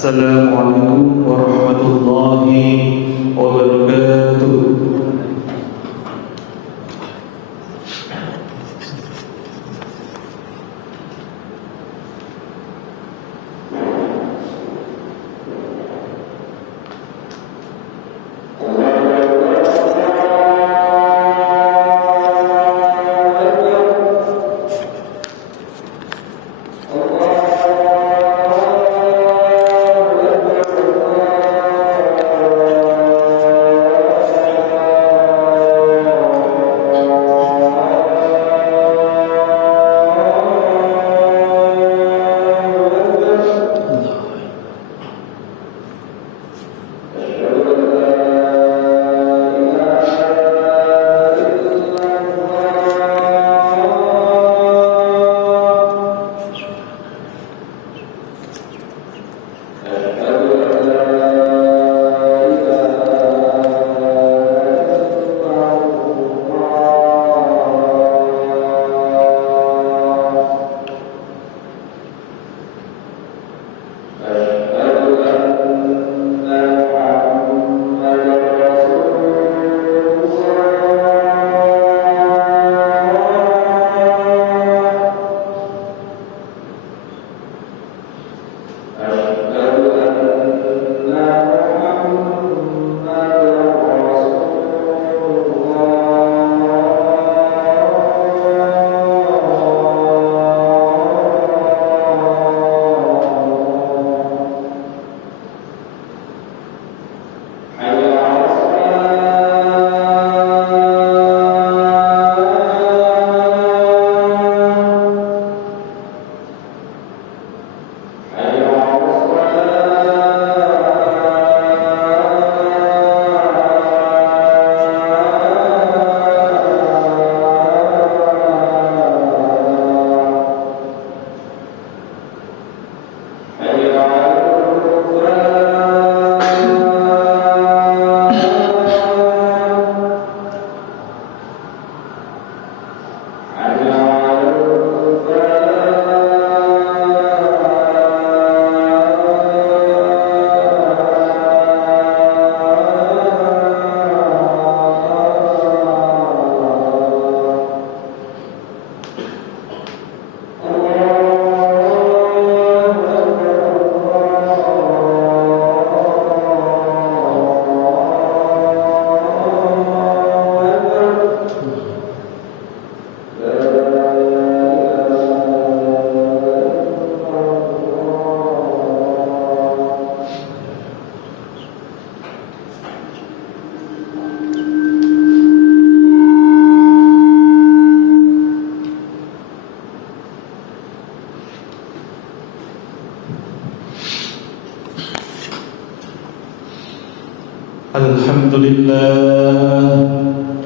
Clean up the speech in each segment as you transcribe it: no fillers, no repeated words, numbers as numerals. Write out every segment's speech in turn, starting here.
Assalamualaikum warahmatullahi wabarakatuh.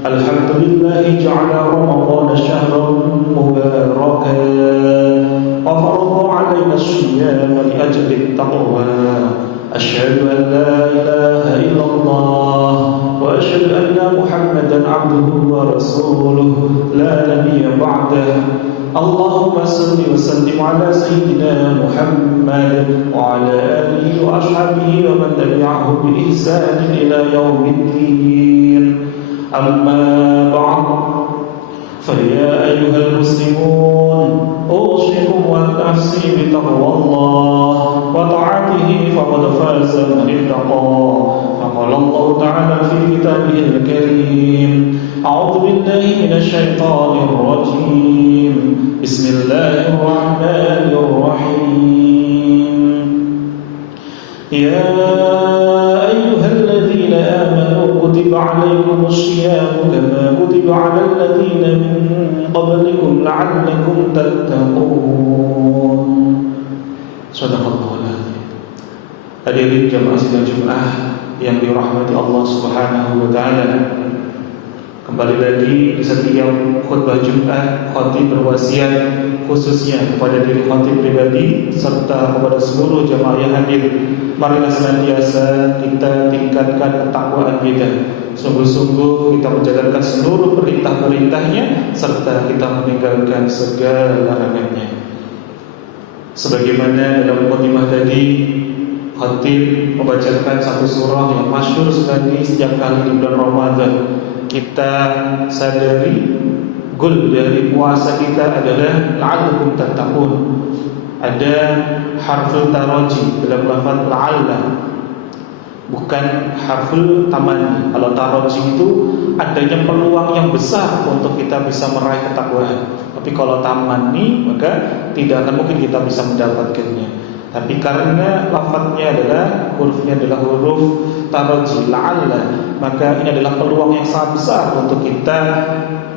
Alhamdulillah ja'ala Ramadan syahran mubarakan wa farada 'alaina as-siyama li ajli at-taqwa. Asyhadu an la ilaha illallah wa asyhadu anna Muhammadan 'abduhu wa rasuluhu la nabiyya ba'dahu. Allahumma salli wa sallim ala sayyidina Muhammad wa ala alihi wa ashabihi wa man tabi'ahu bi ihsanin ila yaumiddin. Amma ba'd, fa ya ayyuhal muslimun usikum wa nafsi bi taqwallah wa ta'atihi faqad faza man ittaqa. Faqala Allah ta'ala fi kitabihil karim, a'udzu billahi minasy syaithanir rajim. Bismillahirrahmanirrahim. Ya ayyuhalladzina amanu kutiba 'alaikumus syiyamu kama kutiba 'alal ladzina min qablikum la'allakum tattaqun. Shadaqallahul adzim. Hadirin jamaah sidang Jumat yang dirahmati Allah Subhanahu wa taala. Kembali lagi di setiap khutbah Jumat, khatib berwasiat khususnya kepada diri khatib pribadi serta kepada seluruh jamaah yang hadir. Marilah senantiasa kita tingkatkan ketakwaan kita. Sungguh-sungguh kita menjalankan seluruh perintah-perintahnya serta kita meninggalkan segala larangannya. Sebagaimana dalam mukadimah tadi, khatib membacakan satu surah yang masyhur sekali setiap kali di bulan Ramadan. Kita sadari goal dari puasa kita adalah la'allakum tattaqun. Ada harful taraji dalam lafaz la'alla, bukan harful tamani. Kalau taraji itu adanya peluang yang besar untuk kita bisa meraih ketakwaan. Tapi kalau tamani maka tidak akan mungkin kita bisa mendapatkannya. Tapi karena lafaznya adalah hurufnya adalah huruf taraji la'alla, maka ini adalah peluang yang sangat besar untuk kita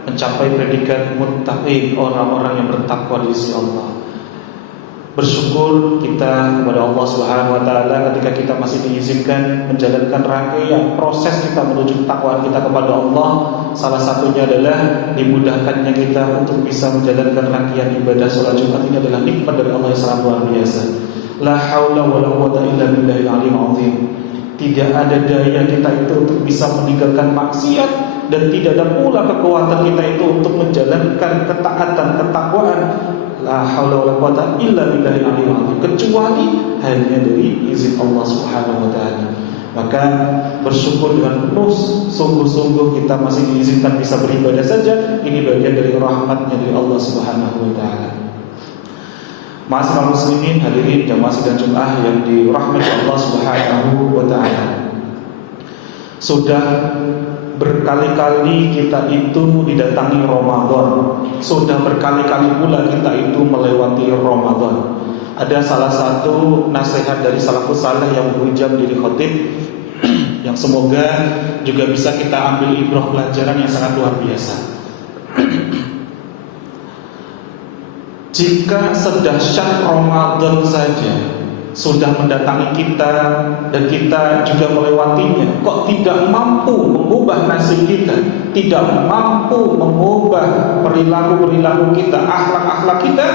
mencapai predikat muttaqin, orang-orang yang bertakwa di sisi Allah. Bersyukur kita kepada Allah Subhanahu wa taala ketika kita masih diizinkan menjalankan rangkaian proses kita menuju ketakwaan kita kepada Allah. Salah satunya adalah dimudahkannya kita untuk bisa menjalankan rangkaian ibadah salat Jumat. Ini adalah nikmat dari Allah yang sangat luar biasa. La haula wala quwwata illa billahil aliyyil azim. Tidak ada daya kita itu untuk bisa meninggalkan maksiat, dan tidak ada pula kekuatan kita itu untuk menjalankan ketaatan, ketakwaan. La haula wala quwwata illa billahil aliyyil azim, kecuali hanya dari izin Allah Subhanahu wa taala. Maka bersyukur dengan penuh sungguh-sungguh kita masih diizinkan bisa beribadah saja. Ini bagian dari rahmatnya dari Allah Subhanahu wa taala. Ma'asyiral muslimin, hadirin jamaah sidang Jumat yang dirahmati Allah Subhanahu wa taala. Sudah berkali-kali kita itu didatangi Ramadan. Sudah berkali-kali pula kita itu melewati Ramadan. Ada salah satu nasihat dari salafus saleh yang berujang diri khatib yang semoga juga bisa kita ambil ibrah pelajaran yang sangat luar biasa. Jika sedahsyat Ramadan saja sudah mendatangi kita dan kita juga melewatinya, kok tidak mampu mengubah nasib kita, tidak mampu mengubah perilaku-perilaku kita, akhlak-akhlak kita,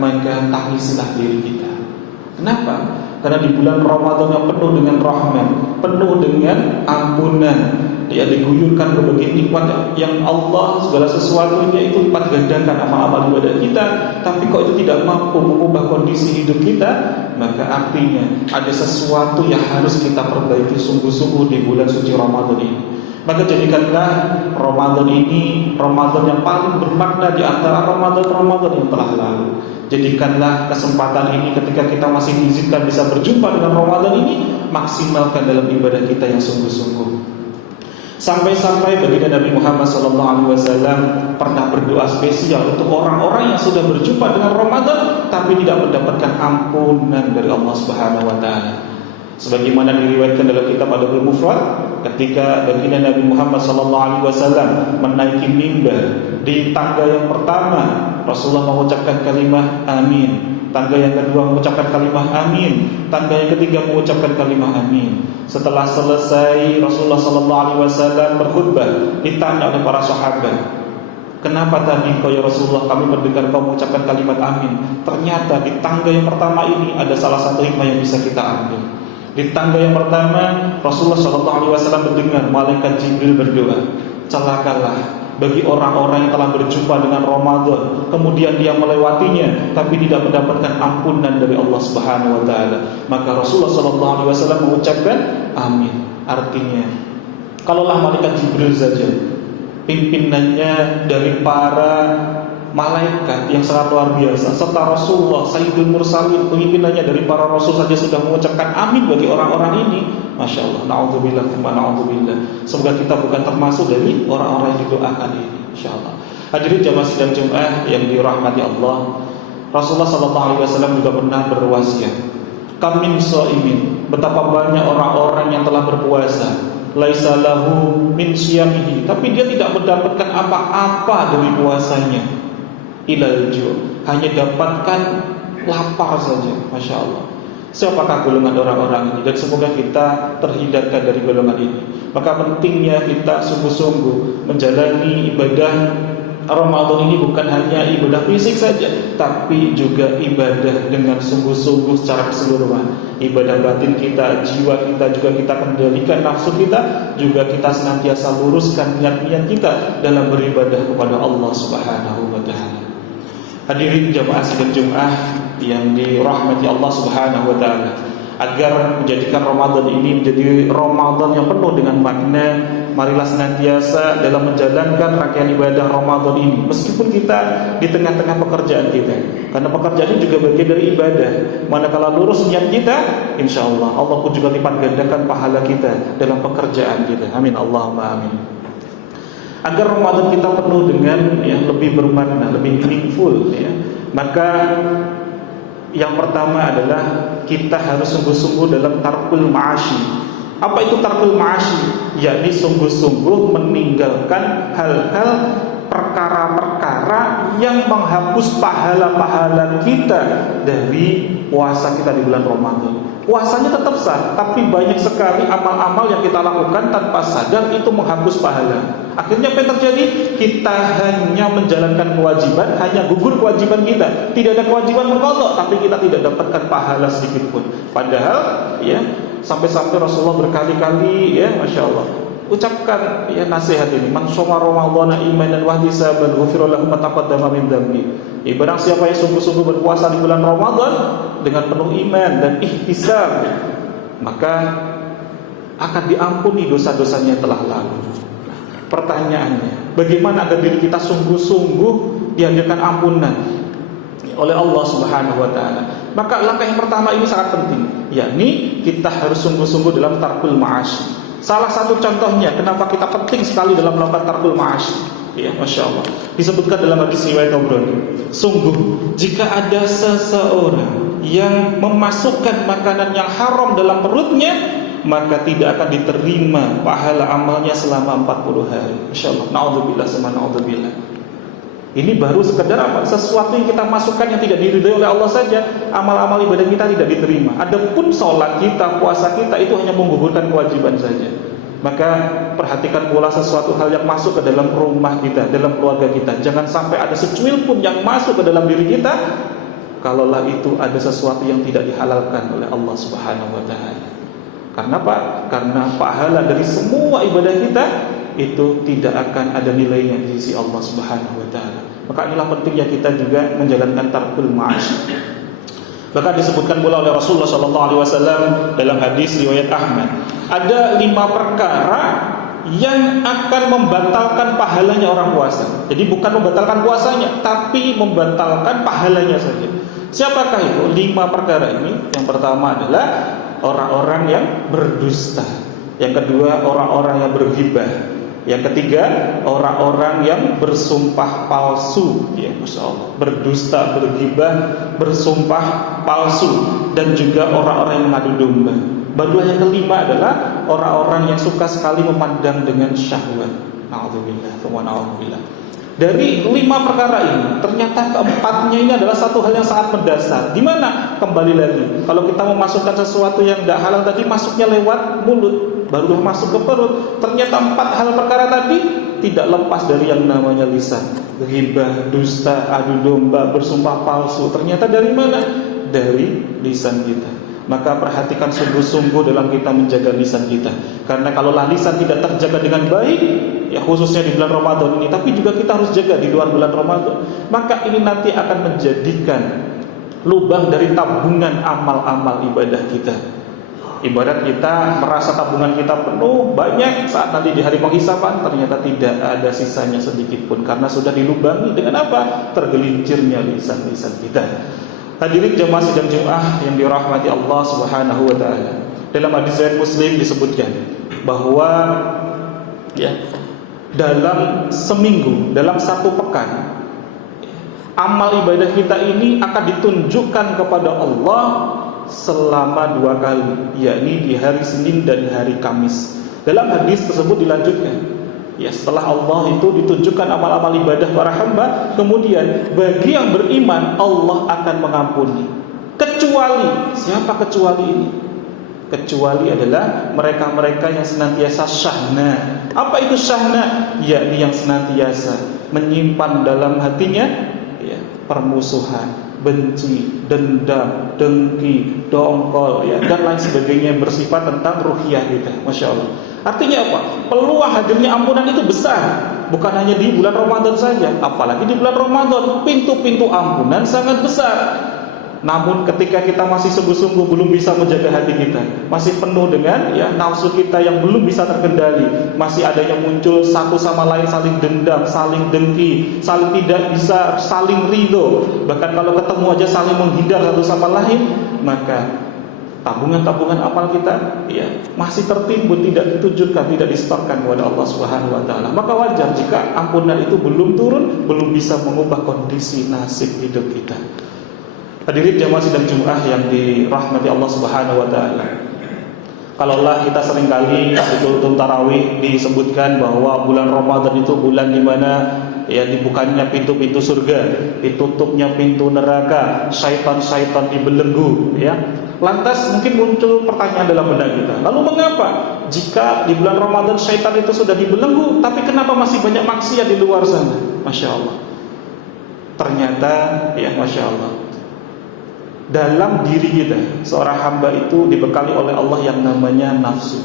maka tangisilah diri kita. Kenapa? Karena di bulan Ramadan yang penuh dengan rahmat, penuh dengan ampunan, dia diguyurkan berbagai nikmat yang Allah segala sesuatunya itu lipat gandakan amal-amal ibadah kita, tapi kok itu tidak mampu mengubah kondisi hidup kita, maka artinya ada sesuatu yang harus kita perbaiki sungguh-sungguh di bulan suci Ramadan ini. Maka jadikanlah Ramadan ini Ramadan yang paling bermakna di antara Ramadan-Ramadan yang telah lalu. Jadikanlah kesempatan ini ketika kita masih diizinkan bisa berjumpa dengan Ramadan ini, maksimalkan dalam ibadah kita yang sungguh-sungguh. Sampai-sampai baginda Nabi Muhammad SAW pernah berdoa spesial untuk orang-orang yang sudah berjumpa dengan Ramadan tapi tidak mendapatkan ampunan dari Allah Subhanahu wa taala. Sebagaimana diriwayatkan dalam kitab Adabul Mufrad, ketika baginda Nabi Muhammad SAW menaiki mimbar, di tangga yang pertama Rasulullah mengucapkan kalimat amin, tangga yang kedua mengucapkan kalimat amin, tangga yang ketiga mengucapkan kalimat amin. Setelah selesai Rasulullah SAW berkhutbah, ditanya oleh para sahabat, kenapa tadi kau ya Rasulullah kami mendengar kau mengucapkan kalimat amin? Ternyata di tangga yang pertama ini ada salah satu hikmah yang bisa kita ambil. Di tangga yang pertama Rasulullah SAW mendengar malaikat Jibril berdoa, celakalah bagi orang-orang yang telah berjumpa dengan Ramadan kemudian dia melewatinya tapi tidak mendapatkan ampunan dari Allah Subhanahu wa taala. Maka Rasulullah SAW mengucapkan amin. Artinya, kalaulah malaikat Jibril saja, pimpinannya dari para malaikat yang sangat luar biasa, serta Rasulullah Sayyidul Mursalin, pemimpinannya dari para rasul saja sudah mengucapkan amin bagi orang-orang ini, Masya Allah, na'udzubillah, na'udzubillah. Semoga kita bukan termasuk dari orang-orang yang didoakan ini, Insya Allah. Hadirin jamaah sidang Jumat yang dirahmati Allah, Rasulullah SAW juga pernah berwasiat, kam min shaimin, betapa banyak orang-orang yang telah berpuasa, laisa lahu min siyamihi, tapi dia tidak mendapatkan apa-apa dari puasanya, ilal ju', hanya dapatkan lapar saja. Masya Allah. Siapakah golongan orang-orang ini? Dan semoga kita terhindarkan dari golongan ini. Maka pentingnya kita sungguh-sungguh menjalani ibadah Ramadan ini bukan hanya ibadah fisik saja, tapi juga ibadah dengan sungguh-sungguh secara keseluruhan. Ibadah batin kita, jiwa kita juga kita kendalikan, nafsu kita juga kita senantiasa luruskan niat-niat kita dalam beribadah kepada Allah Subhanahu wa taala. Hadirin jamaah sidang Jumat yang dirahmati Allah Subhanahu wa taala. agar menjadikan Ramadan ini menjadi Ramadan yang penuh dengan makna. Marilah senantiasa dalam menjalankan rangkaian ibadah Ramadan ini, meskipun kita di tengah-tengah pekerjaan kita, karena pekerjaan ini juga bagian dari ibadah. Manakala lurus niat kita, insya Allah Allah pun juga lipat gandakan pahala kita dalam pekerjaan kita. Amin Allahumma amin. Agar Ramadan kita penuh dengan lebih bermakna, lebih meaningful, maka yang pertama adalah kita harus sungguh-sungguh dalam tarkul ma'ashi. Apa itu tarkul ma'ashi? Yakni sungguh-sungguh meninggalkan hal-hal, perkara-perkara yang menghapus pahala-pahala kita dari puasa kita di bulan Ramadan. Puasanya tetap sah, tapi banyak sekali amal-amal yang kita lakukan tanpa sadar itu menghapus pahala. Akhirnya apa yang terjadi? Kita hanya menjalankan kewajiban, hanya gugur kewajiban kita. Tidak ada kewajiban berqadha, tapi kita tidak dapatkan pahala sedikit pun. Padahal sampai-sampai Rasulullah berkali-kali Masya Allah ucapkan nasihat ini, man shoma ramadhana imanan wa ihtisaban ghufira lahu ma taqaddama min dhanbi. Barang siapa yang sungguh-sungguh berpuasa di bulan Ramadan dengan penuh iman dan ihtisab, maka akan diampuni dosa-dosanya yang telah lalu. Pertanyaannya, bagaimana agar diri kita sungguh-sungguh dihadirkan ampunan oleh Allah Subhanahu wa taala? Maka langkah yang pertama ini sangat penting, yakni kita harus sungguh-sungguh dalam tarkul ma'ashi. Salah satu contohnya kenapa kita penting sekali dalam melakukan tarkul ma'ashi, Masya Allah, disebutkan dalam hadis riwayat Tabrani, sungguh jika ada seseorang yang memasukkan makanan yang haram dalam perutnya, maka tidak akan diterima pahala amalnya selama 40 hari. Masya Allah, na'udzubillah sama na'udzubillah. Ini baru sekedar apa? Sesuatu yang kita masukkan yang tidak diridhoi oleh Allah saja, amal-amal ibadah kita tidak diterima. Adapun sholat kita, puasa kita itu hanya menggugurkan kewajiban saja. Maka perhatikan pula sesuatu hal yang masuk ke dalam rumah kita, dalam keluarga kita. Jangan sampai ada secuil pun yang masuk ke dalam diri kita, kalaulah itu ada sesuatu yang tidak dihalalkan oleh Allah Subhanahu wa taala. Karena apa? Karena pahala dari semua ibadah kita itu tidak akan ada nilainya di sisi Allah Subhanahu wa taala. Maka inilah pentingnya kita juga menjalankan tarkul ma'ashi. Bahkan disebutkan pula oleh Rasulullah sallallahu alaihi wasallam dalam hadis riwayat Ahmad, ada 5 perkara yang akan membatalkan pahalanya orang puasa. Jadi bukan membatalkan puasanya, tapi membatalkan pahalanya saja. Siapakah itu 5 perkara ini? Yang pertama adalah orang-orang yang berdusta. Yang kedua, orang-orang yang berghibah. Yang ketiga, orang-orang yang bersumpah palsu, Masya Allah, berdusta, berghibah, bersumpah palsu, dan juga orang-orang yang mengadu domba. Baru yang kelima adalah orang-orang yang suka sekali memandang dengan syahwat. Na'udzubillah, na'udzubillah. Dari 5 perkara ini, ternyata keempatnya ini adalah satu hal yang sangat mendasar. Di mana? Kembali lagi, kalau kita memasukkan sesuatu yang tidak halal tadi, masuknya lewat mulut, baru masuk ke perut. Ternyata 4 hal perkara tadi tidak lepas dari yang namanya lisan. Ghibah, dusta, adu domba, bersumpah palsu. Ternyata dari mana? Dari lisan kita. Maka perhatikan sungguh-sungguh dalam kita menjaga lisan kita. Karena kalaulah lisan tidak terjaga dengan baik, khususnya di bulan Ramadan ini, tapi juga kita harus jaga di luar bulan Ramadan, maka ini nanti akan menjadikan lubang dari tabungan amal-amal ibadah kita. Ibarat kita merasa tabungan kita penuh, banyak, saat nanti di hari penghisapan ternyata tidak ada sisanya sedikit pun, karena sudah dilubangi dengan apa? Tergelincirnya lisan-lisan kita. Hadirin jemaah sidang Jumat yang dirahmati Allah Subhanahu wa taala. Dalam hadis riwayat Muslim disebutkan bahwa dalam seminggu, dalam 1 pekan, amal ibadah kita ini akan ditunjukkan kepada Allah selama 2 kali, yakni di hari Senin dan hari Kamis. Dalam hadis tersebut dilanjutkan, setelah Allah itu ditunjukkan amal-amal ibadah para hamba, kemudian bagi yang beriman Allah akan mengampuni. Kecuali, siapa kecuali ini? Kecuali adalah mereka-mereka yang senantiasa syahna. Apa itu syahna? Yakni yang senantiasa menyimpan dalam hatinya permusuhan, benci, dendam, dengki, dongkol, dan lain sebagainya yang bersifat tentang ruhiyah kita. Masya Allah. Artinya apa? Peluang hadirnya ampunan itu besar. Bukan hanya di bulan Ramadan saja, apalagi di bulan Ramadan pintu-pintu ampunan sangat besar. Namun ketika kita masih sungguh-sungguh belum bisa menjaga hati kita, masih penuh dengan nafsu kita yang belum bisa terkendali, masih ada yang muncul satu sama lain saling dendam, saling dengki, saling tidak bisa saling ridho, bahkan kalau ketemu aja saling menghindar satu sama lain, maka tabungan-tabungan amal kita masih tertimbun, tidak ditujukan, tidak disetorkan kepada Allah Subhanahu wa taala. Maka wajar jika ampunan itu belum turun, belum bisa mengubah kondisi nasib hidup kita. Hadirin jamaah sidang Jumat yang dirahmati Allah Subhanahu wa taala. Kalaulah kita seringkali di kultum tarawih disebutkan bahwa bulan Ramadan itu bulan di mana dibukanya pintu-pintu surga, ditutupnya pintu neraka, syaitan-syaitan dibelenggu, Lantas mungkin muncul pertanyaan dalam benak kita. Lalu mengapa jika di bulan Ramadan syaitan itu sudah dibelenggu, tapi kenapa masih banyak maksiat di luar sana? Masya Allah. Ternyata Masya Allah, dalam diri kita, seorang hamba itu dibekali oleh Allah yang namanya nafsu.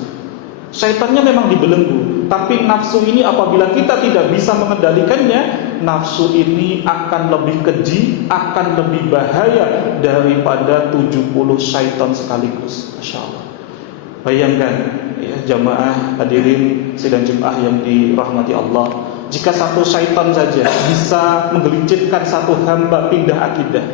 Syaitannya memang dibelenggu, tapi nafsu ini apabila kita tidak bisa mengendalikannya, nafsu ini akan lebih keji, akan lebih bahaya daripada 70 syaitan sekaligus. Masya Allah. Bayangkan jamaah hadirin sidang Jumat yang dirahmati Allah, jika satu syaitan saja bisa menggelincirkan satu hamba pindah akidah,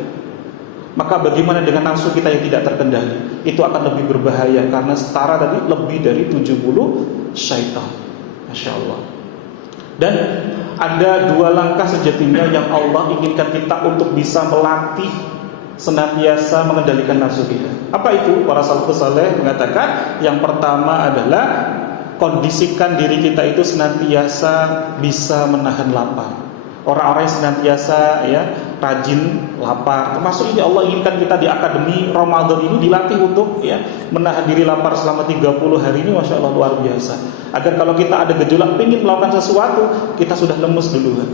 maka bagaimana dengan nafsu kita yang tidak terkendali? Itu akan lebih berbahaya karena setara tadi lebih dari 70 syaitan. Masya Allah. Dan ada dua langkah sejatinya yang Allah inginkan kita untuk bisa melatih senantiasa mengendalikan nafsu kita. Apa itu? Para salafus saleh mengatakan yang pertama adalah kondisikan diri kita itu senantiasa bisa menahan lapar. Orang-orang yang senantiasa rajin lapar. Termasuk ini Allah inginkan kita di akademi Ramadan ini dilatih untuk menahan diri lapar selama 30 hari ini. Masya Allah, luar biasa. Agar kalau kita ada gejolak ingin melakukan sesuatu, kita sudah lemes duluan,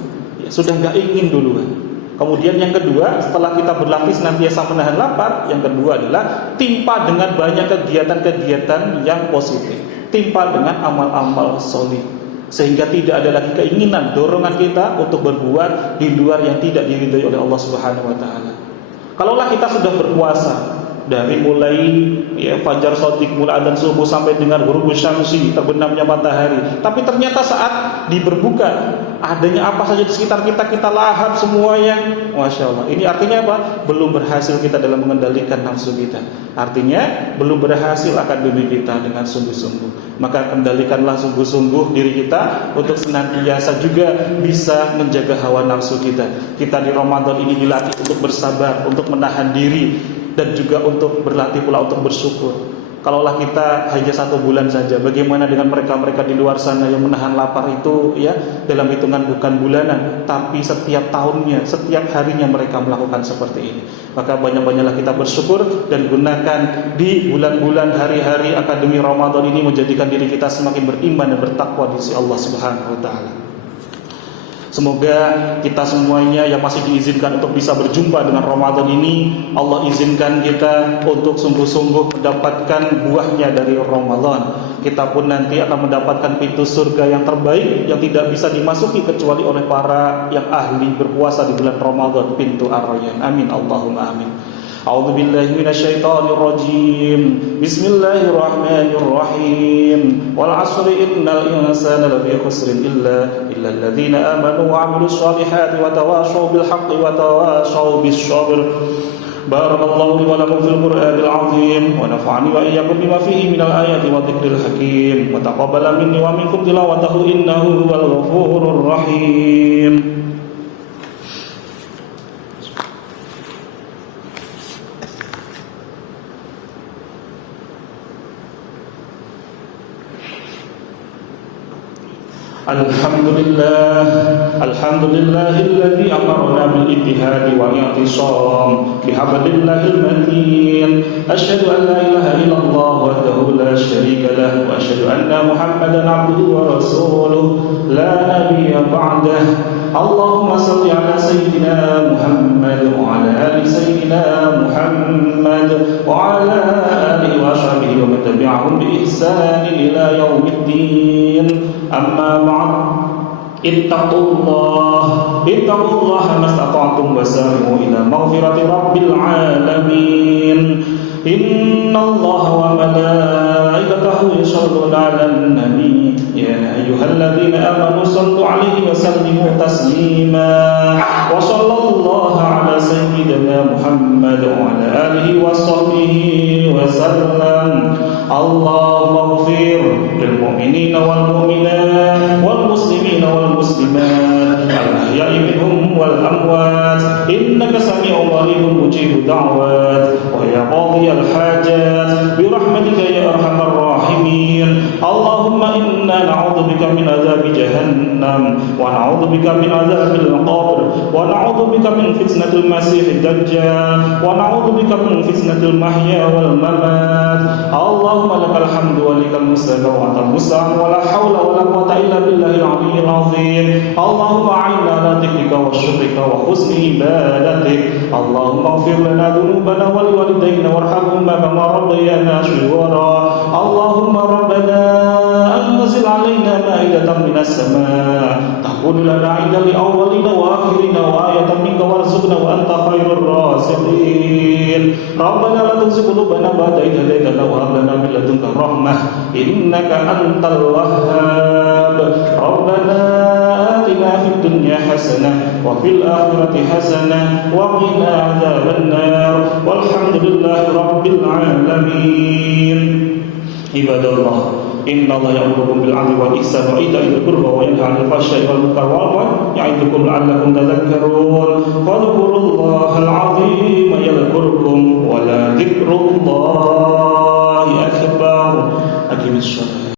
sudah gak ingin duluan. Kemudian yang kedua, setelah kita berlatih senantiasa menahan lapar, yang kedua adalah timpa dengan banyak kegiatan-kegiatan yang positif, timpa dengan amal-amal solih, sehingga tidak ada lagi keinginan, dorongan kita untuk berbuat di luar yang tidak diridhai oleh Allah Subhanahu wa taala. Kalaulah kita sudah berpuasa dari mulai fajar shadiq, mulai adzan subuh sampai dengan ghurubus syamsi, terbenamnya matahari, tapi ternyata saat berbuka adanya apa saja di sekitar kita, kita lahap semuanya. Masya Allah. Ini artinya apa? Belum berhasil kita dalam mengendalikan nafsu kita. Artinya belum berhasil akademi kita dengan sungguh-sungguh. Maka kendalikanlah sungguh-sungguh diri kita untuk senantiasa juga bisa menjaga hawa nafsu kita. Kita di Ramadan ini dilatih untuk bersabar, untuk menahan diri, dan juga untuk berlatih pula untuk bersyukur. Kalaulah kita hanya 1 bulan saja, bagaimana dengan mereka-mereka di luar sana yang menahan lapar itu dalam hitungan bukan bulanan, tapi setiap tahunnya, setiap harinya mereka melakukan seperti ini. Maka banyak-banyaklah kita bersyukur dan gunakan di bulan-bulan hari-hari akademi Ramadan ini menjadikan diri kita semakin beriman dan bertakwa di sisi Allah Subhanahu wa taala. Semoga kita semuanya yang masih diizinkan untuk bisa berjumpa dengan Ramadan ini, Allah izinkan kita untuk sungguh-sungguh mendapatkan buahnya dari Ramadan. Kita pun nanti akan mendapatkan pintu surga yang terbaik yang tidak bisa dimasuki kecuali oleh para yang ahli berpuasa di bulan Ramadan, pintu Ar-Rayyan. Amin Allahumma amin. A'udzu billahi minasyaitonir rajim. Bismillahirrahmanirrahim. Wal 'asri innal insana lafi khusrin illa alladziina aamanu wa 'amilus shalihati wa tawashaw bil haqqi wa tawashaw bis sabr. Barakallahu li wa lakum fil Qur'anil 'azim wa nafa'ani wa iyyakum bima fihi minal ayati wa dzikril hakim. Wa taqabbala minni wa minkum tilawatahu innahu huwal ghafurur rahim. Alhamdulillahilladzi amarna bil ittihadi wa i'tisam bihablillahil matin. Asyhadu an la ilaha illallah wahdahu la syarika lah wa asyhadu anna Muhammadan 'abduhu wa rasuluh la nabiyya ba'dah. Allahumma shalli ala sayyidina Muhammad wa ala ali sayyidina Muhammad wa ala alihi wa sahbihi wa man tabi'ahum bi ihsan ila yaumiddin. Amma ba'd. ittaqullaha mastata'tum wasari'u ila maghfirati rabbil alamin. Innallaha wa malaikatahu yusholluna 'alan nabi ya ayyuhalladzina amanu shallu 'alaihi wa sallimu taslima. Wa sallallahu 'ala sayyidina Muhammad wa 'ala alihi wa sahbihi wa sallam. Allahumma ighfir lil mu'minina wal mu'minat wal muslimina wal muslimat al ahya'i minhum wal amwat innaka sami'un qaribun mujibud da'wat wa ya qadiyal hajat bi rahmatika ya arhamar rahimin. Allahumma inna na'udzu bika min adzabi jahannam wa na'udzu bika min adzabil qabr wa na'udzu bika min fitnatil masiihid dajjal wa na'udzu bika min fitnatil mahya wal mamat. Allahumma lakal hamdu wa lakal musta'an wa antal musta'an wa la haula wa la quwwata illa billahil 'aliyyil 'azim. Allahumma a'inna 'ala dhikrika wa syukrika wa husni ibadatik. Allahumma ighfir lana dhunubana wa liwalidayna warhamhuma kama rabbayana shighara. Allahumma rabbana anzil 'alaina ma'idatan minas sama' takunu lana 'inda li-awwalina wa akhirina wa ayatan minka warzuqna wa anta khairur raziqin. Rabbana la tuzigh qulubana ba'da idh hadaytana wa hab lana min ladunka rahmah innaka antal wahhab. Rabbana atina fid dunya hasanah wa fil akhirati hasanah wa qina adzaban nar walhamdulillahi rabbil alamin. Ibadallah, innallaha ya'murukum bil 'adli wal ihsani wa ita'i dzil qurba wa yanha 'anil fahsya'i wal munkari wal baghi ya'idukum la'allakum tadhakkarun. Fadhkurullahal 'azima yadhkurkum wa la dzikrullahi akbar. Aqimis shalah.